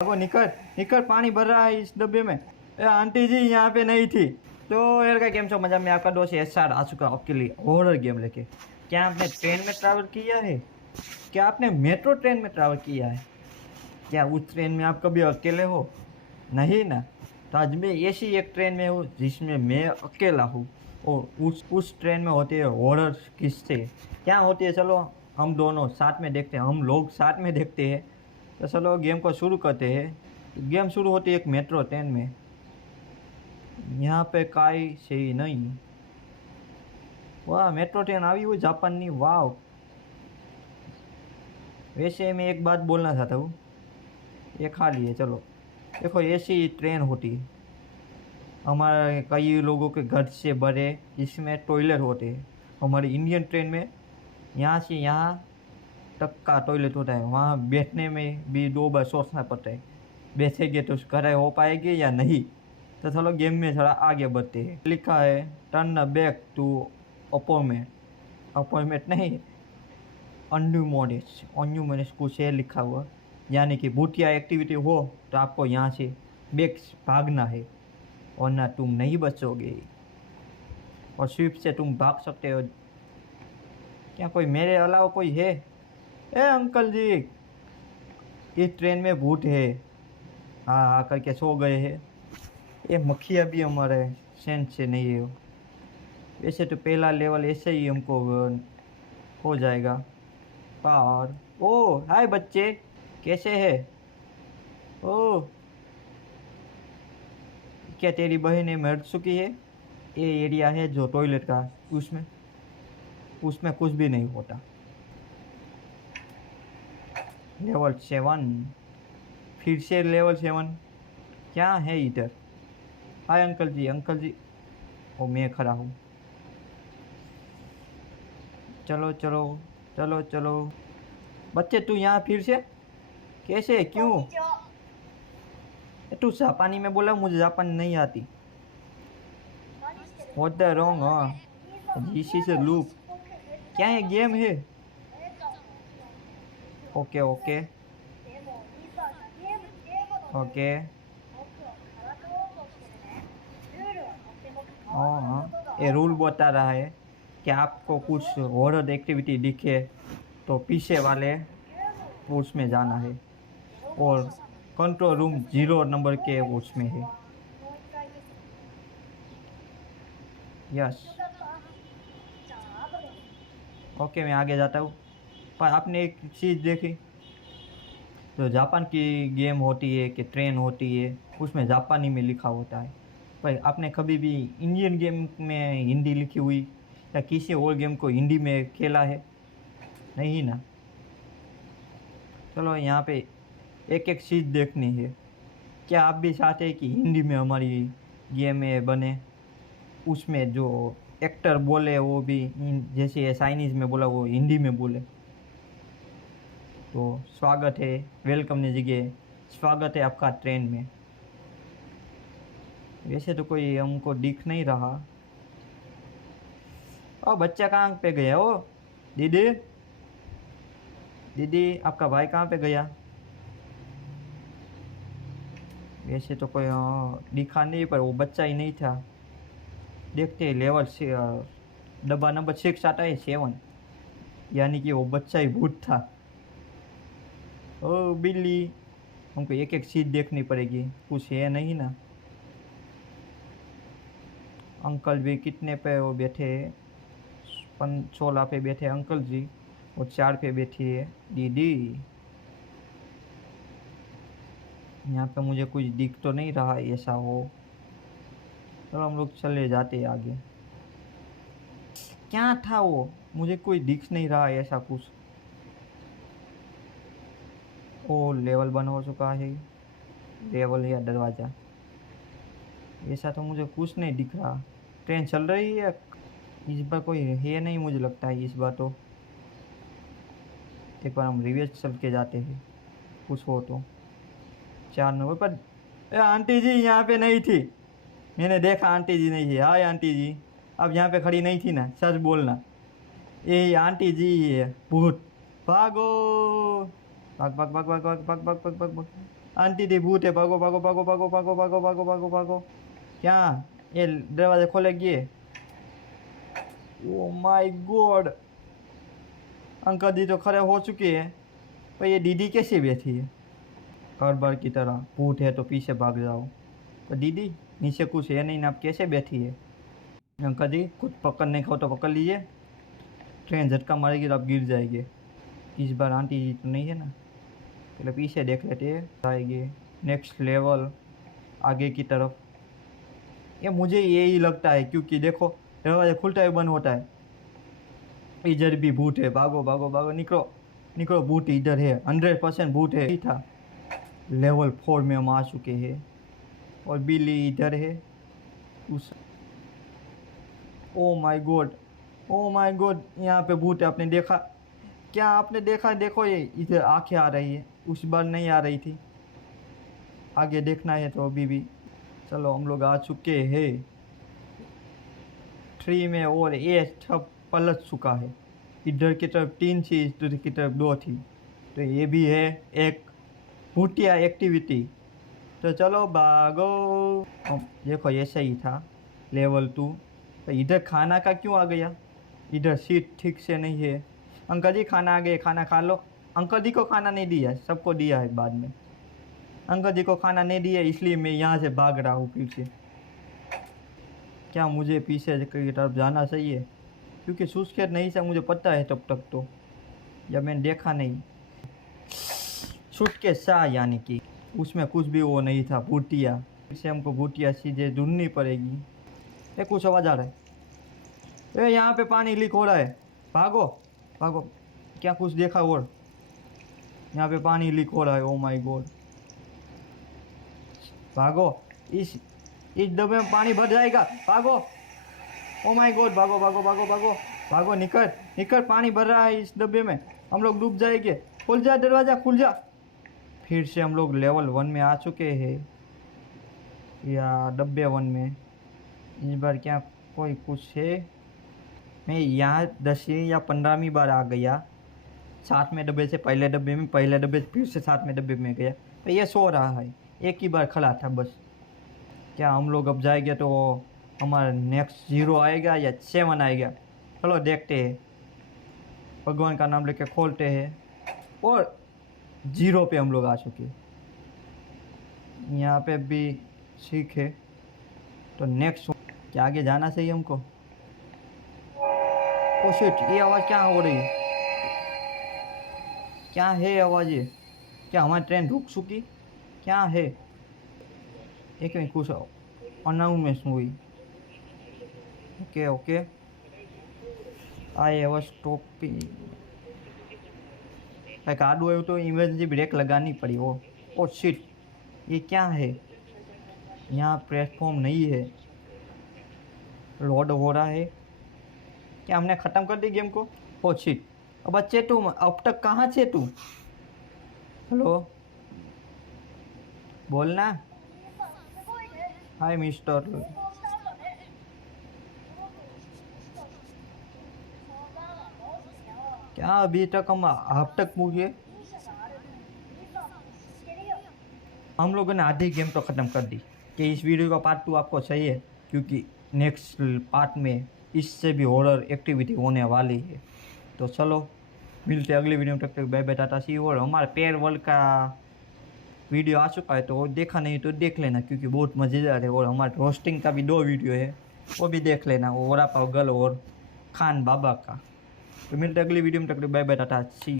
भागो निकल निकल, पानी भर रहा है इस डब्बे में। आंटी जी यहाँ पे नहीं थी। तो यार का गेम शो मजा में आपका दोस्त SR आ चुका आपके लिए हॉरर गेम लेके। क्या आपने ट्रेन में ट्रैवल किया है? क्या आपने मेट्रो ट्रेन में ट्रैवल किया है? क्या उस ट्रेन में आप कभी अकेले हो? नहीं ना। तो आज मैं ऐसी एक ट्रेन में हूँ जिसमें मैं अकेला हूँ, और उस ट्रेन में होते हैं हॉरर किस्से। क्या होती है, चलो हम दोनों साथ में देखते हैं, हम लोग साथ में देखते हैं। तो चलो गेम को शुरू करते हैं। तो गेम शुरू होती है एक मेट्रो ट्रेन में। यहाँ पे काई सही नहीं। वाह, मेट्रो ट्रेन आई हुई जापान की, वाह। वैसे मैं एक बात बोलना चाहता हूँ, ये खा लिए चलो। देखो ऐसी ट्रेन होती है, हमारे कई लोगों के घर से बड़े, इसमें टॉयलेट होते हैं। हमारी इंडियन ट्रेन में यहाँ से यहाँ तक का टॉयलेट होता है। वहाँ बैठने में भी 2 बार सोचना पड़ता है, बैठेंगे तो खड़े हो पाएंगे या नहीं। तो चलो गेम में थोड़ा आगे बढ़ते हैं। लिखा है turn back to appointment. Appointment नहीं, अन्यूमोनिस कुछ है लिखा हुआ। यानी कि भूतिया एक्टिविटी हो तो आपको यहाँ से बैक भागना है, वरना तुम नहीं बचोगे। और स्विफ्ट से तुम भाग सकते हो। क्या कोई मेरे अलावा कोई है? ए अंकल जी, इस ट्रेन में भूत है। हाँ हाँ करके सो गए हैं। ये मक्खियाँ भी हमारे सेंस से नहीं है। वैसे तो पहला लेवल ऐसे ही हमको हो जाएगा पार। ओ हाय बच्चे, कैसे है? ओ, क्या तेरी बहन मर चुकी है? ये एरिया है जो टॉयलेट का, उसमें उसमें कुछ भी नहीं होता। लेवल 7, फिर से लेवल 7। क्या है इधर? हाय अंकल जी, अंकल जी। ओ मैं खड़ा हूँ। चलो चलो चलो चलो। बच्चे तू यहाँ फिर से कैसे, क्यों? こんにちは。तू जापानी में बोला, मुझे जापानी नहीं आती। 何してる what the の？ wrong. This ゲー is a ムを loop. ちっぽく減っ क्या た है, よ。गेम है? Okay okay でもお兄さん、ゲームのルール okay. 僕はからかおうとしてるね。ルールはとっても変わったこ हाँ, とが ये ある रूल の。 बता रहा है कि あ आपको とそう कुछ हॉरर एक्टिविटी दिखे तो पीछे वाले ゲームを उसमें जाना है। 0号 और 車まで कंट्रोल रूम 0 नंबर के उसमें そこ है। はもう一回です。 यस। よかった。じゃあ後でね。 ओके मैं आगे जाता हूँ। पर आपने एक चीज़ देखी, जो जापान की गेम होती है कि ट्रेन होती है, उसमें जापानी में लिखा होता है। पर आपने कभी भी इंडियन गेम में हिंदी लिखी हुई या किसी और गेम को हिंदी में खेला है? नहीं ना। चलो यहाँ पे एक एक चीज़ देखनी है। क्या आप भी चाहते हैं कि हिंदी में हमारी गेमें बने, उसमें जो एक्टर बोले वो भी जैसे चाइनीज़ में बोला वो हिंदी में बोले? तो स्वागत है, वेलकम ने जगह स्वागत है आपका ट्रेन में। वैसे तो कोई हमको दिख नहीं रहा। ओ बच्चा कहाँ पे गया? ओ दीदी, दीदी आपका भाई कहाँ पे गया? वैसे तो कोई दिखा नहीं, पर वो बच्चा ही नहीं था। देखते हैं लेवल से डब्बा नंबर 6 आता है 7, यानी कि वो बच्चा ही भूत था। ओ बिल्ली, हमको एक एक चीज़ देखनी पड़ेगी, कुछ है नहीं ना। अंकल भी कितने पे वो बैठे? 16 पे बैठे अंकल जी, और 4 पे बैठी है दीदी। यहाँ पे मुझे कुछ दिख तो नहीं रहा ऐसा हो। चलो हम लोग चले जाते हैं आगे। क्या था वो, मुझे कोई दिख नहीं रहा ऐसा कुछ। ओ लेवल बन हो चुका है, लेवल या दरवाज़ा, ऐसा तो मुझे कुछ नहीं दिख रहा। ट्रेन चल रही है इस बार, कोई है नहीं मुझे लगता है इस बार तो। एक बार हम रिवर्स चल के जाते हैं, कुछ हो तो। 4 नंबर पर। आंटी जी यहाँ पे नहीं थी, मैंने देखा आंटी जी नहीं है। हाय आंटी जी, अब यहाँ पे खड़ी नहीं थी ना, सच बोलना। ये आंटी जी है भूत। भागो, भाग भाग भाग भाग भाग भाग भाग भाग भाग भाग। आंटी दी भूत है, भागो भागो भागो भागो भागो भागो भागो भागो भागो। क्या ये दरवाजे खोलेगी? ओ माय गॉड, अंकल जी तो खड़े हो चुके हैं, पर ये दीदी कैसे बैठी है? हर बार की तरह भूत है तो पीछे भाग जाओ। तो दीदी नीचे कुछ है नहीं ना, आप कैसे बैठी है? अंकल जी कुछ पकड़ने का हो तो पकड़ लीजिए, ट्रेन झटका मारेगी तो आप गिर जाएंगे। इस बार आंटी जी तो नहीं है ना, पहले पीछे देख लेते हैं, आएगी नेक्स्ट लेवल आगे की तरफ। ये मुझे यही लगता है, क्योंकि देखो दरवाजा खुलता है बंद होता है। इधर भी भूत है, भागो भागो भागो, निकलो निकलो, भूत इधर है, 100% भूत है। ही था लेवल 4 में हम आ चुके हैं, और बिल्ली इधर है उस। Oh my God, oh my God, यहाँ पे भूत है। आपने देखा क्या? आपने देखा? देखो ये इधर आंखें आ रही है, उस बार नहीं आ रही थी। आगे देखना है तो अभी भी। चलो हम लोग आ चुके हैं 3 में, और ये सब पलट चुका है। इधर की तरफ 3 थी, इधर की तरफ 2 थी, तो ये भी है एक भूतिया एक्टिविटी। तो चलो भागो। देखो ऐसा ही था लेवल 2। तो इधर खाना का क्यों आ गया? इधर सीट ठीक से नहीं है। अंकल जी खाना आ गया, खाना खा लो। अंकल जी को खाना नहीं दिया है, सबको दिया है बाद में। अंकल जी को खाना नहीं दिया, इसलिए मैं यहाँ से भाग रहा हूँ फिर से। क्या मुझे पीछे की तरफ जाना चाहिए? क्योंकि सुस्केट नहीं से मुझे पता है तब तक तो, जब मैंने देखा नहीं। छुट के सा यानी कि उसमें कुछ भी वो नहीं था, भूतिया। फिर से हमको भूतिया सीधे ढूंढनी पड़ेगी। ये कुछ आवाज़ आ रहा है, ए यहाँ पे पानी लीक हो रहा है, भागो भागो। क्या कुछ देखा? और यहाँ पे पानी लीक हो रहा है, ओ माय गॉड, भागो। इस डब्बे में पानी भर जाएगा, भागो। ओ माय गॉड, भागो भागो भागो भागो भागो, निकल निकल, पानी भर रहा है इस डब्बे में, हम लोग डूब जाएंगे। खुल जा दरवाज़ा, खुल जा। फिर से हम लोग लेवल 1 में आ चुके हैं, या डब्बे 1 में। इस बार क्या कोई कुछ है? मैं यहाँ 10वीं या 15वीं बार आ गया। 7वें डब्बे से पहले डब्बे में, पहले डब्बे से फिर से 7वें डब्बे में गया। तो ये सो रहा है, एक ही बार खड़ा था बस। क्या हम लोग अब जाएंगे तो हमारा नेक्स्ट 0 आएगा या 7 आएगा? चलो देखते हैं। भगवान का नाम लेके खोलते हैं, और 0 पे हम लोग आ चुके। यहाँ पे भी ठीक है, तो नेक्स्ट क्या आगे जाना चाहिए हमको? ओ शिट, ये आवाज़ क्या हो रही है? क्या है आवाज़ ये? क्या हमारी ट्रेन रुक चुकी? क्या है? एक मिनट, कुछ अनाउंसमेंट हुई। Okay okay, I have stopping. Like आडू आयु तो इमरजेंसी ब्रेक लगानी पड़ी। ओ शिट, ये क्या है? यहाँ प्लेटफॉर्म नहीं है, लोड हो रहा है। क्या हमने ख़त्म कर दी गेम को? ओ शिट, अब बच्चे तू अब तक कहाँ छे तू? हेलो, बोलना। हाय मिस्टर। क्या अभी तक हम आप तक पूछे? हम लोगों ने आधी गेम तो ख़त्म कर दी। कि इस वीडियो का पार्ट 2 आपको चाहिए, क्योंकि नेक्स्ट पार्ट में इससे भी हॉरर एक्टिविटी होने वाली है। तो चलो मिलते हैं अगली वीडियो में, तब तक बाय बाय, टाटा सी। और हमारे पेयर वर्ल्ड का वीडियो आ चुका है, तो वो देखा नहीं तो देख लेना, क्योंकि बहुत मज़ेदार है। और हमारे रोस्टिंग का भी 2 वीडियो है, वो भी देख लेना, वो वड़ा पाव गर्ल और खान बाबा का। तो मिलते हैं अगली वीडियो में, तब तक बाय बाय, टाटा सी।